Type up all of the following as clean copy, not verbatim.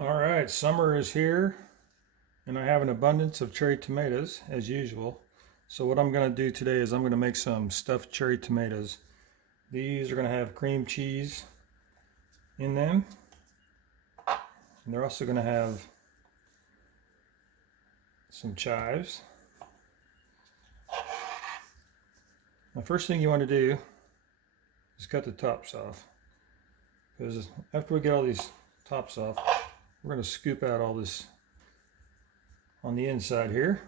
All right, summer is here and I have an abundance of cherry tomatoes as usual. So what I'm going to do today is I'm going to make some stuffed cherry tomatoes. These are going to have cream cheese in them. And they're also going to have some chives. The first thing you want to do is cut the tops off. Because after we get all these tops off, we're going to scoop out all this on the inside here.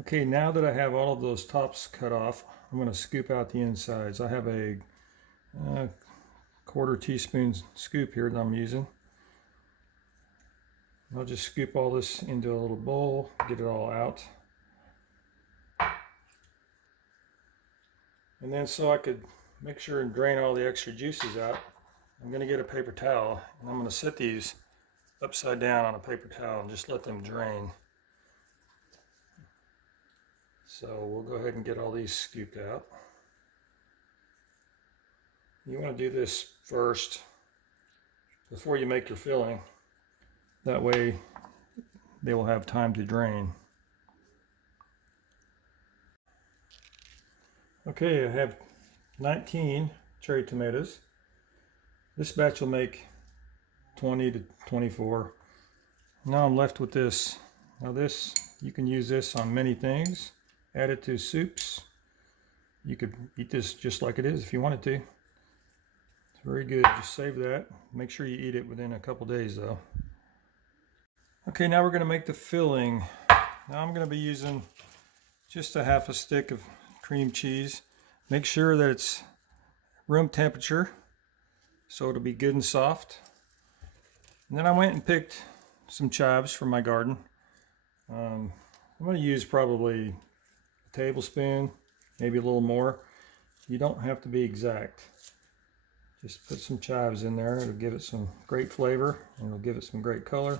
Okay, now that I have all of those tops cut off, I'm going to scoop out the insides. I have a quarter teaspoon scoop here that I'm using. I'll just scoop all this into a little bowl, get it all out. And then so I could make sure and drain all the extra juices out, I'm going to get a paper towel and I'm going to set these upside down on a paper towel and just let them drain. So we'll go ahead and get all these scooped out. You want to do this first before you make your filling. That way they will have time to drain. Okay, I have 19 cherry tomatoes. This batch will make 20 to 24. Now I'm left with this. Now this, you can use this on many things. Add it to soups. You could eat this just like it is if you wanted to. It's very good. Just save that. Make sure you eat it within a couple days though. Okay, now we're going to make the filling. Now I'm going to be using just a half a stick of cream cheese. Make sure that it's room temperature so it'll be good and soft. And then I went and picked some chives from my garden. I'm going to use probably a tablespoon, maybe a little more. You don't have to be exact. Just put some chives in there. It'll give it some great flavor and it'll give it some great color.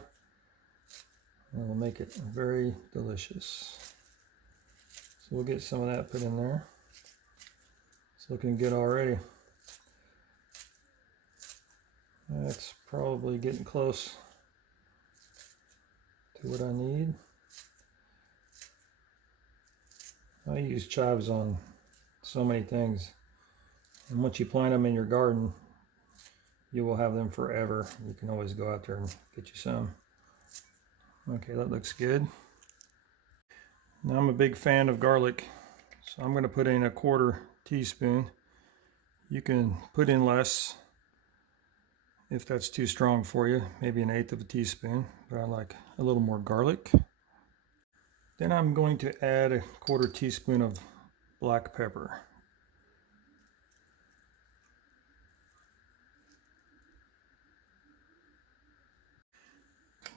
And it'll make it very delicious. So we'll get some of that put in there. It's looking good already. That's probably getting close to what I need. I use chives on so many things. And once you plant them in your garden, you will have them forever. You can always go out there and get you some. Okay, that looks good. Now I'm a big fan of garlic, so I'm going to put in a quarter teaspoon. You can put in less if that's too strong for you, maybe an eighth of a teaspoon, but I like a little more garlic. Then I'm going to add a quarter teaspoon of black pepper.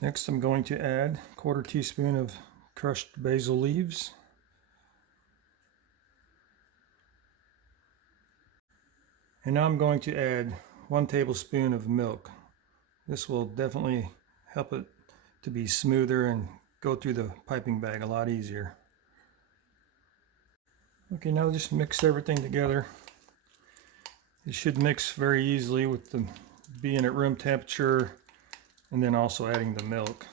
Next I'm going to add a quarter teaspoon of crushed basil leaves. And now I'm going to add 1 tablespoon of milk. This will definitely help it to be smoother and go through the piping bag a lot easier. Okay, now just mix everything together. It should mix very easily with the being at room temperature and then also adding the milk.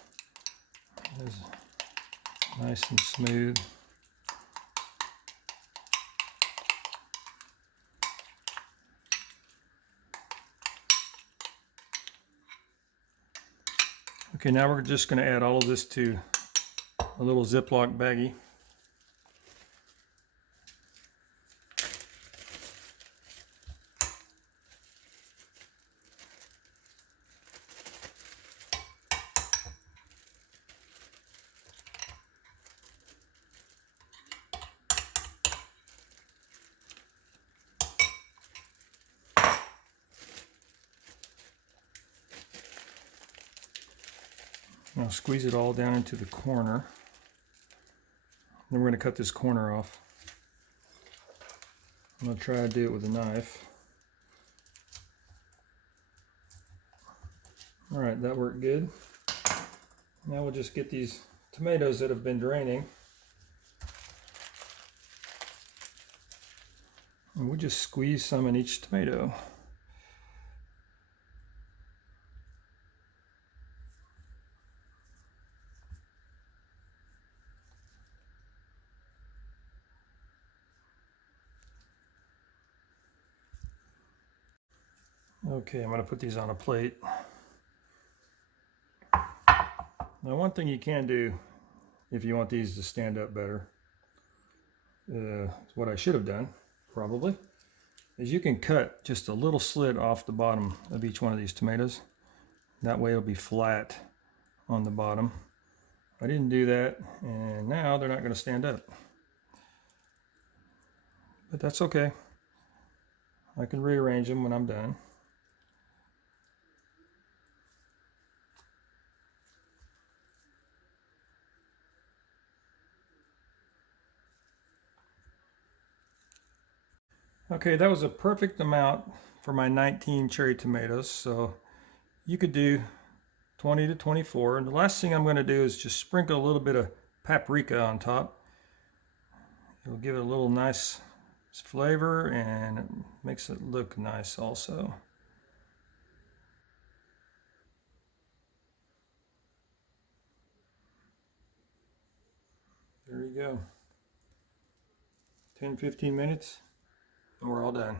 It's nice and smooth. Okay, now we're just going to add all of this to a little Ziploc baggie. Now squeeze it all down into the corner. Then we're going to cut this corner off. I'm going to try to do it with a knife. All right, that worked good. Now we'll just get these tomatoes that have been draining. And we'll just squeeze some in each tomato. Okay, I'm going to put these on a plate. Now, one thing you can do if you want these to stand up better, what I should have done probably, is you can cut just a little slit off the bottom of each one of these tomatoes. That way it'll be flat on the bottom. I didn't do that, and now they're not going to stand up. But that's okay. I can rearrange them when I'm done. Okay, that was a perfect amount for my 19 cherry tomatoes. So you could do 20 to 24. And the last thing I'm going to do is just sprinkle a little bit of paprika on top. It'll give it a little nice flavor and it makes it look nice also. There you go. 10-15 minutes and we're all done.